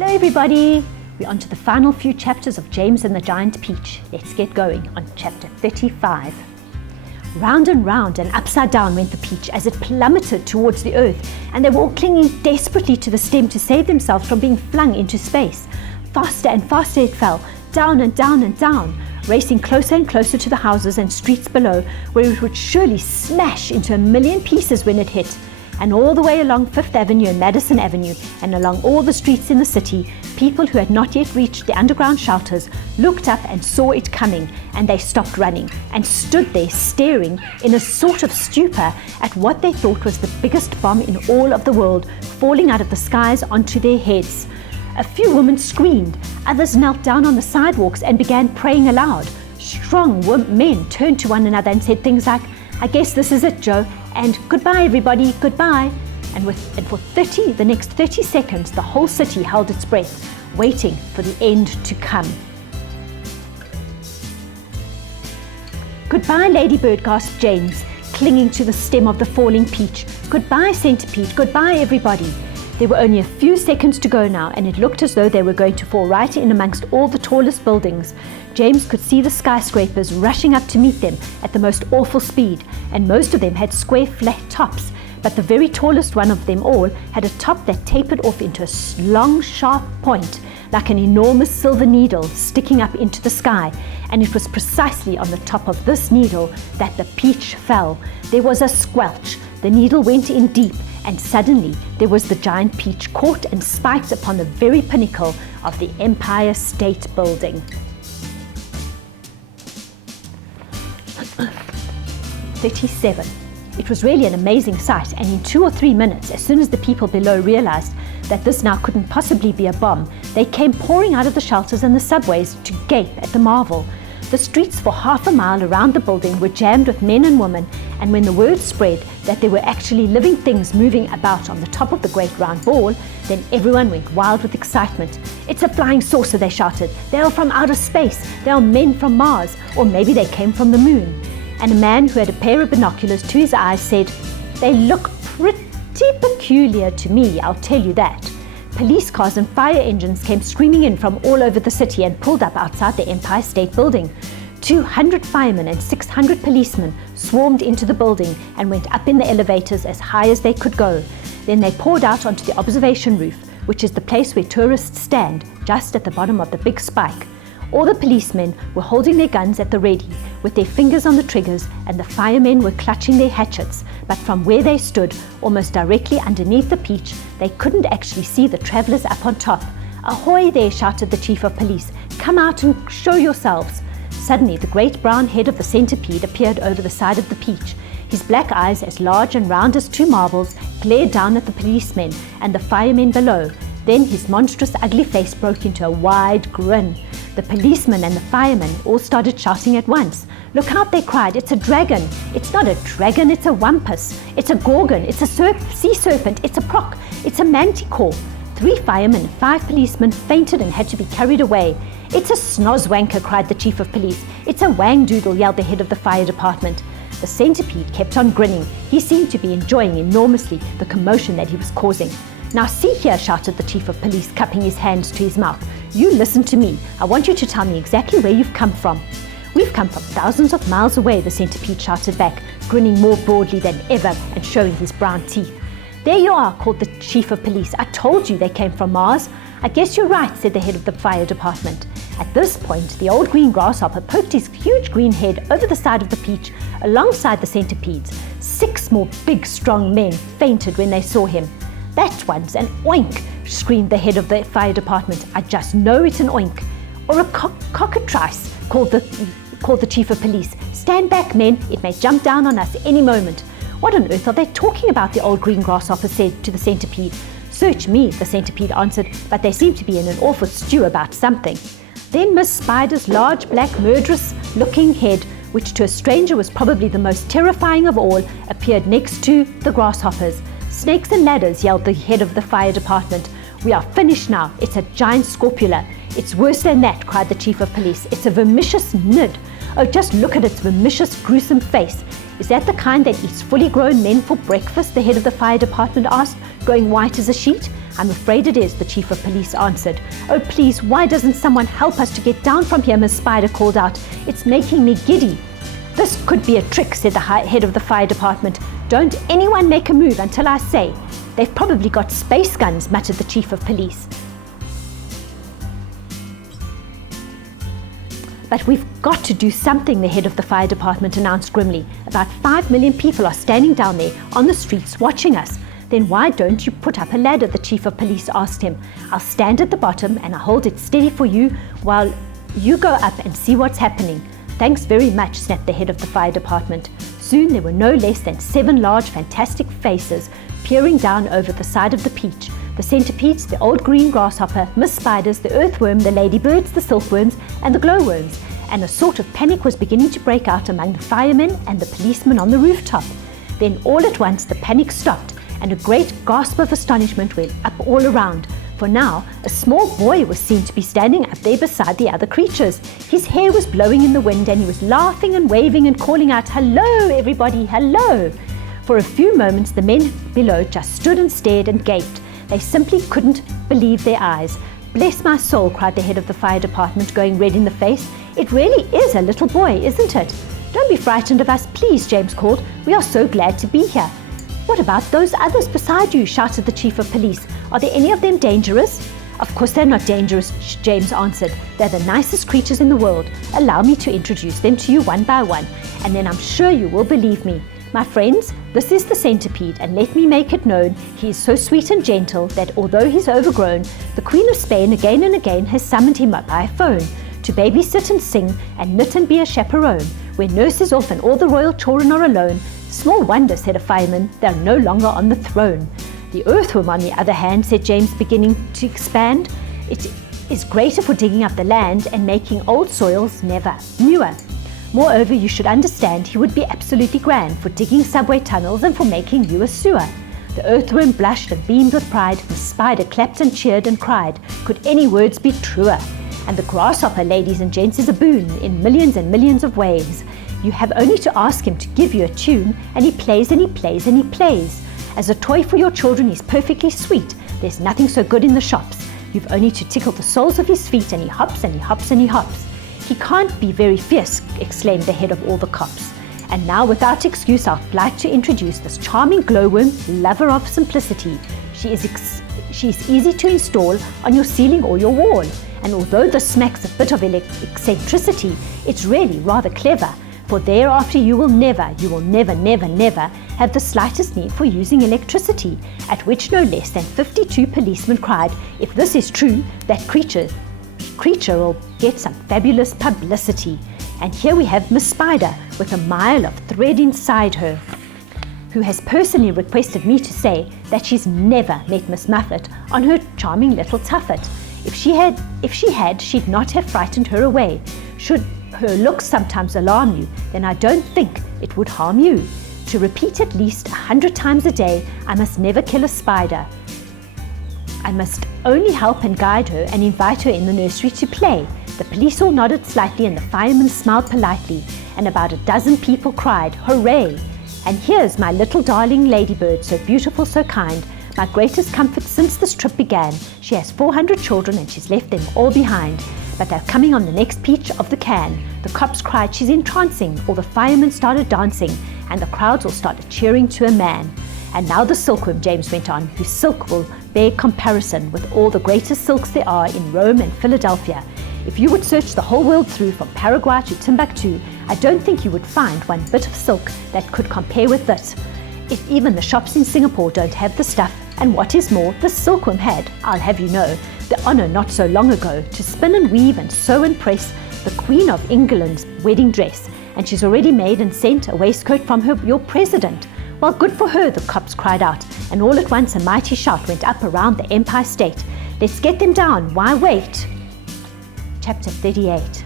Hello everybody! We're on to the final few chapters of James and the Giant Peach. Let's get going on chapter 35. Round and round and upside down went the peach as it plummeted towards the earth, and they were all clinging desperately to the stem to save themselves from being flung into space. Faster and faster it fell, down and down and down, racing closer and closer to the houses and streets below, where it would surely smash into a million pieces when it hit. And all the way along Fifth Avenue and Madison Avenue, and along all the streets in the city, people who had not yet reached the underground shelters looked up and saw it coming, and they stopped running and stood there staring in a sort of stupor at what they thought was the biggest bomb in all of the world falling out of the skies onto their heads. A few women screamed, others knelt down on the sidewalks and began praying aloud. Strong men turned to one another and said things like, "I guess this is it, Joe," and "Goodbye, everybody, goodbye." And for the next 30 seconds, the whole city held its breath, waiting for the end to come. "Goodbye, Ladybird," gasped James, clinging to the stem of the falling peach. "Goodbye, Centipede, goodbye, everybody." There were only a few seconds to go now, and it looked as though they were going to fall right in amongst all the tallest buildings. James could see the skyscrapers rushing up to meet them at the most awful speed, and most of them had square flat tops, but the very tallest one of them all had a top that tapered off into a long sharp point, like an enormous silver needle sticking up into the sky, and it was precisely on the top of this needle that the peach fell. There was a squelch, the needle went in deep, and suddenly there was the giant peach caught and spiked upon the very pinnacle of the Empire State Building. 37. It was really an amazing sight, and in 2 or 3 minutes, as soon as the people below realized that this now couldn't possibly be a bomb, they came pouring out of the shelters and the subways to gape at the marvel. The streets for half a mile around the building were jammed with men and women, and when the word spread that there were actually living things moving about on the top of the great round ball, then everyone went wild with excitement. "It's a flying saucer," they shouted. "They are from outer space. They are men from Mars, or maybe they came from the moon." And a man who had a pair of binoculars to his eyes said, "They look pretty peculiar to me, I'll tell you that." Police cars and fire engines came screaming in from all over the city and pulled up outside the Empire State Building. 200 firemen and 600 policemen swarmed into the building and went up in the elevators as high as they could go. Then they poured out onto the observation roof, which is the place where tourists stand, just at the bottom of the big spike. All the policemen were holding their guns at the ready, with their fingers on the triggers, and the firemen were clutching their hatchets, but from where they stood, almost directly underneath the peach, they couldn't actually see the travelers up on top. "Ahoy there," shouted the chief of police. "Come out and show yourselves." Suddenly, the great brown head of the centipede appeared over the side of the peach. His black eyes, as large and round as 2 marbles, glared down at the policemen and the firemen below. Then his monstrous ugly face broke into a wide grin. The policemen and the firemen all started shouting at once. "Look out," they cried, "it's a dragon." "It's not a dragon, it's a wampus." "It's a gorgon." "It's a sea serpent." "It's a proc." "It's a manticore." 3 firemen and 5 policemen fainted and had to be carried away. "It's a snozwanker," cried the chief of police. "It's a wangdoodle," yelled the head of the fire department. The centipede kept on grinning. He seemed to be enjoying enormously the commotion that he was causing. "Now see here," shouted the chief of police, cupping his hands to his mouth. "You listen to me. I want you to tell me exactly where you've come from." "We've come from thousands of miles away," the centipede shouted back, grinning more broadly than ever and showing his brown teeth. "There you are," called the chief of police. "I told you they came from Mars." "I guess you're right," said the head of the fire department. At this point, the old green grasshopper poked his huge green head over the side of the peach alongside the centipedes. 6 more big, strong men fainted when they saw him. "That one's an oink," screamed the head of the fire department. "I just know it's an oink." "Or a cockatrice," called the chief of police. "Stand back, men. It may jump down on us any moment." "What on earth are they talking about?" the old green grasshopper said to the centipede. "Search me," the centipede answered, "but they seem to be in an awful stew about something." Then Miss Spider's large, black, murderous-looking head, which to a stranger was probably the most terrifying of all, appeared next to the grasshoppers. "Snakes and ladders," yelled the head of the fire department. "We are finished now. It's a giant scorpula." "It's worse than that," cried the chief of police. "It's a vermicious nid. Oh, just look at its vermicious, gruesome face." "Is that the kind that eats fully grown men for breakfast?" the head of the fire department asked, going white as a sheet. "I'm afraid it is," the chief of police answered. "Oh, please, why doesn't someone help us to get down from here?" Miss Spider called out. "It's making me giddy." "This could be a trick," said the head of the fire department. "Don't anyone make a move until I say." "They've probably got space guns," muttered the chief of police. "But we've got to do something," the head of the fire department announced grimly. "About 5 million people are standing down there on the streets watching us." "Then why don't you put up a ladder?" the chief of police asked him. "I'll stand at the bottom and I'll hold it steady for you while you go up and see what's happening." "Thanks very much," snapped the head of the fire department. Soon there were no less than 7 large, fantastic faces peering down over the side of the peach. The centipedes, the old green grasshopper, Miss Spiders, the earthworm, the ladybirds, the silkworms, and the glowworms. And a sort of panic was beginning to break out among the firemen and the policemen on the rooftop. Then all at once the panic stopped, and a great gasp of astonishment went up all around. For now, a small boy was seen to be standing up there beside the other creatures. His hair was blowing in the wind, and he was laughing and waving and calling out, "Hello, everybody, hello!" For a few moments, the men below just stood and stared and gaped. They simply couldn't believe their eyes. "Bless my soul," cried the head of the fire department, going red in the face. "It really is a little boy, isn't it?" "Don't be frightened of us, please," James called. "We are so glad to be here." "What about those others beside you?" shouted the chief of police. "Are there any of them dangerous?" "Of course they're not dangerous," James answered. "They're the nicest creatures in the world. Allow me to introduce them to you one by one, and then I'm sure you will believe me. My friends, this is the centipede, and let me make it known, he is so sweet and gentle that although he's overgrown, the Queen of Spain again and again has summoned him up by a phone to babysit and sing and knit and be a chaperone. When nurse is off and all the royal children are alone, small wonder," said a fireman, "they're no longer on the throne." "The earthworm, on the other hand," said James, beginning to expand, "it is greater for digging up the land and making old soils newer. Moreover, you should understand he would be absolutely grand for digging subway tunnels and for making you a sewer." The earthworm blushed and beamed with pride. Miss Spider clapped and cheered and cried, "Could any words be truer?" And the grasshopper, ladies and gents, is a boon in millions and millions of ways. You have only to ask him to give you a tune, and he plays and he plays and he plays. As a toy for your children, he's perfectly sweet. There's nothing so good in the shops. You've only to tickle the soles of his feet, and he hops and he hops and he hops. "He can't be very fierce," exclaimed the head of all the cops. And now, without excuse, I'd like to introduce this charming glowworm, lover of simplicity. She is easy to install on your ceiling or your wall. And although this smacks a bit of eccentricity, it's really rather clever. For thereafter you will never have the slightest need for using electricity." At which no less than 52 policemen cried, "If this is true, that creature will get some fabulous publicity." And here we have Miss Spider with a mile of thread inside her, who has personally requested me to say that she's never met Miss Muffet on her charming little tuffet. If she had, she'd not have frightened her away. Should her looks sometimes alarm you, then I don't think it would harm you. To repeat at least 100 times a day, I must never kill a spider. I must only help and guide her and invite her in the nursery to play. The police all nodded slightly and the firemen smiled politely, and about a dozen people cried, "Hooray!" And here's my little darling ladybird, so beautiful, so kind, my greatest comfort since this trip began. She has 400 children and she's left them all behind. But they're coming on the next peach of the can. The cops cried she's entrancing, all the firemen started dancing, and the crowds all started cheering to a man. And now the silkworm, James went on, whose silk will bear comparison with all the greatest silks there are in Rome and Philadelphia. If you would search the whole world through from Paraguay to Timbuktu, I don't think you would find one bit of silk that could compare with this. If even the shops in Singapore don't have the stuff, and what is more, the silkworm had, I'll have you know, the honour not so long ago to spin and weave and sew and press the Queen of England's wedding dress, and she's already made and sent a waistcoat from your president. Well, good for her, the cops cried out, and all at once a mighty shout went up around the Empire State. Let's get them down, why wait? Chapter 38.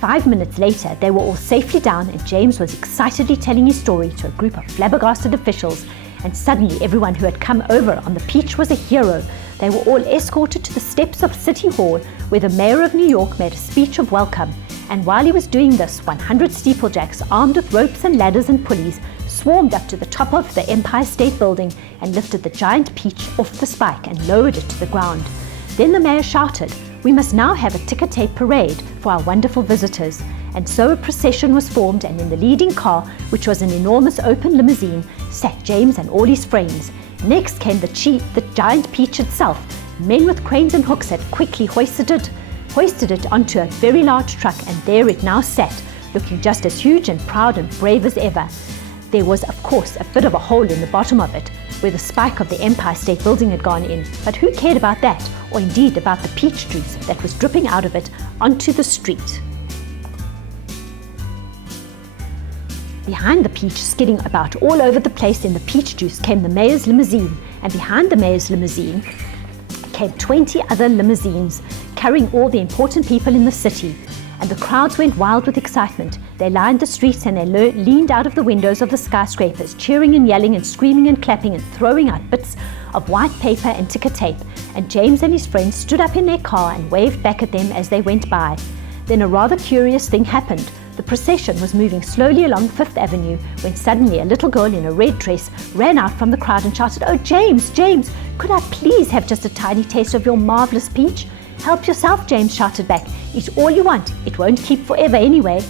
5 minutes later, they were all safely down, and James was excitedly telling his story to a group of flabbergasted officials, and suddenly everyone who had come over on the peach was a hero. They were all escorted to the steps of City Hall, where the mayor of New York made a speech of welcome. And while he was doing this, 100 steeplejacks, armed with ropes and ladders and pulleys, swarmed up to the top of the Empire State Building and lifted the giant peach off the spike and lowered it to the ground. Then the mayor shouted, "We must now have a ticker tape parade for our wonderful visitors." And so a procession was formed, and in the leading car, which was an enormous open limousine, sat James and all his friends. Next came the giant peach itself. Men with cranes and hooks had quickly hoisted it onto a very large truck, and there it now sat, looking just as huge and proud and brave as ever. There was, of course, a bit of a hole in the bottom of it, where the spike of the Empire State Building had gone in, but who cared about that, or indeed about the peach juice that was dripping out of it onto the street. Behind the peach, skidding about all over the place in the peach juice, came the mayor's limousine, and behind the mayor's limousine came 20 other limousines carrying all the important people in the city. And the crowds went wild with excitement. They lined the streets and they leaned out of the windows of the skyscrapers, cheering and yelling and screaming and clapping and throwing out bits of white paper and ticker tape. And James and his friends stood up in their car and waved back at them as they went by. Then a rather curious thing happened. The procession was moving slowly along Fifth Avenue when suddenly a little girl in a red dress ran out from the crowd and shouted, "Oh, James, James, could I please have just a tiny taste of your marvelous peach?" "Help yourself," James shouted back. "Eat all you want. It won't keep forever anyway."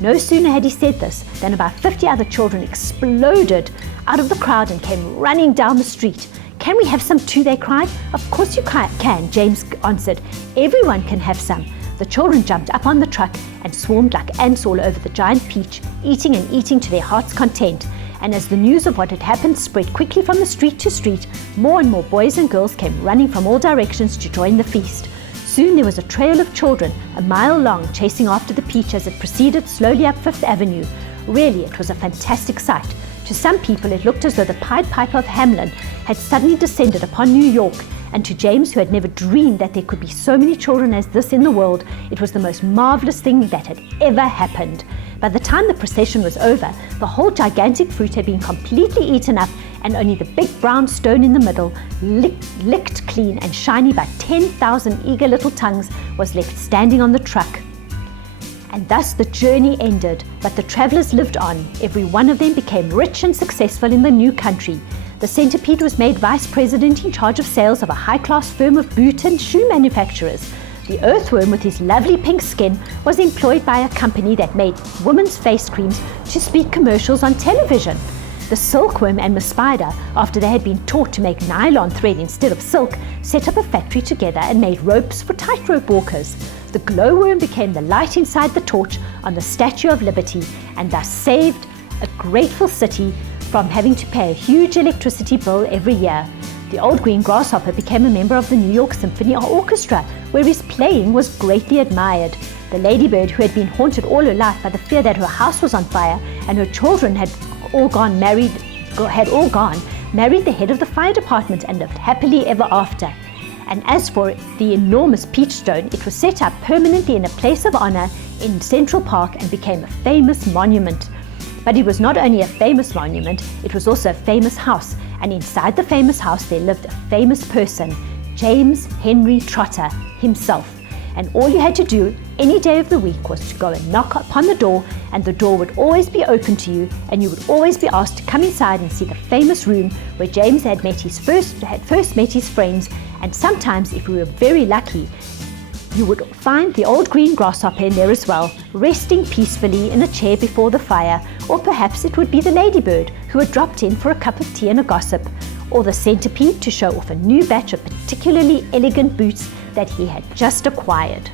No sooner had he said this than about 50 other children exploded out of the crowd and came running down the street. "Can we have some too?" they cried. "Of course you can," James answered. "Everyone can have some." The children jumped up on the truck and swarmed like ants all over the giant peach, eating and eating to their heart's content. And as the news of what had happened spread quickly from the street to street, more and more boys and girls came running from all directions to join the feast. Soon there was a trail of children, a mile long, chasing after the peach as it proceeded slowly up Fifth Avenue. Really, it was a fantastic sight. To some people, it looked as though the Pied Piper of Hamelin had suddenly descended upon New York. And to James, who had never dreamed that there could be so many children as this in the world, it was the most marvelous thing that had ever happened. By the time the procession was over, the whole gigantic fruit had been completely eaten up, and only the big brown stone in the middle, licked clean and shiny by 10,000 eager little tongues, was left standing on the truck. And thus the journey ended, but the travelers lived on. Every one of them became rich and successful in the new country. The centipede was made vice president in charge of sales of a high-class firm of boot and shoe manufacturers. The earthworm, with his lovely pink skin, was employed by a company that made women's face creams to speak commercials on television. The silkworm and Miss Spider, after they had been taught to make nylon thread instead of silk, set up a factory together and made ropes for tightrope walkers. The glowworm became the light inside the torch on the Statue of Liberty, and thus saved a grateful city from having to pay a huge electricity bill every year. The old green grasshopper became a member of the New York Symphony Orchestra, where his playing was greatly admired. The ladybird, who had been haunted all her life by the fear that her house was on fire and her children had all gone, married the head of the fire department and lived happily ever after. And as for the enormous peach stone, it was set up permanently in a place of honor in Central Park and became a famous monument. But it was not only a famous monument, it was also a famous house, and inside the famous house there lived a famous person, James Henry Trotter himself. And all you had to do any day of the week was to go and knock upon the door, and the door would always be open to you, and you would always be asked to come inside and see the famous room where James had first met his friends. And sometimes, if we were very lucky, you would find the old green grasshopper in there as well, resting peacefully in a chair before the fire. Or perhaps it would be the ladybird who had dropped in for a cup of tea and a gossip, or the centipede to show off a new batch of particularly elegant boots that he had just acquired.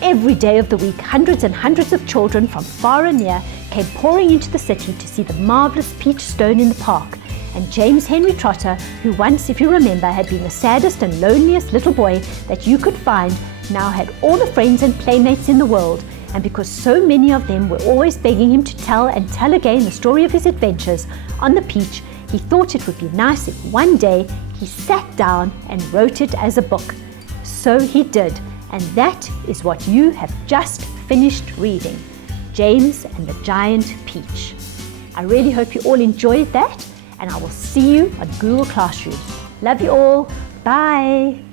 Every day of the week, hundreds and hundreds of children from far and near came pouring into the city to see the marvelous peach stone in the park. And James Henry Trotter, who once, if you remember, had been the saddest and loneliest little boy that you could find, now had all the friends and playmates in the world. And because so many of them were always begging him to tell and tell again the story of his adventures on the peach, he thought it would be nice if one day he sat down and wrote it as a book. So he did, and that is what you have just finished reading, James and the Giant Peach. I really hope you all enjoyed that, and I will see you on Google Classroom. Love you all. Bye.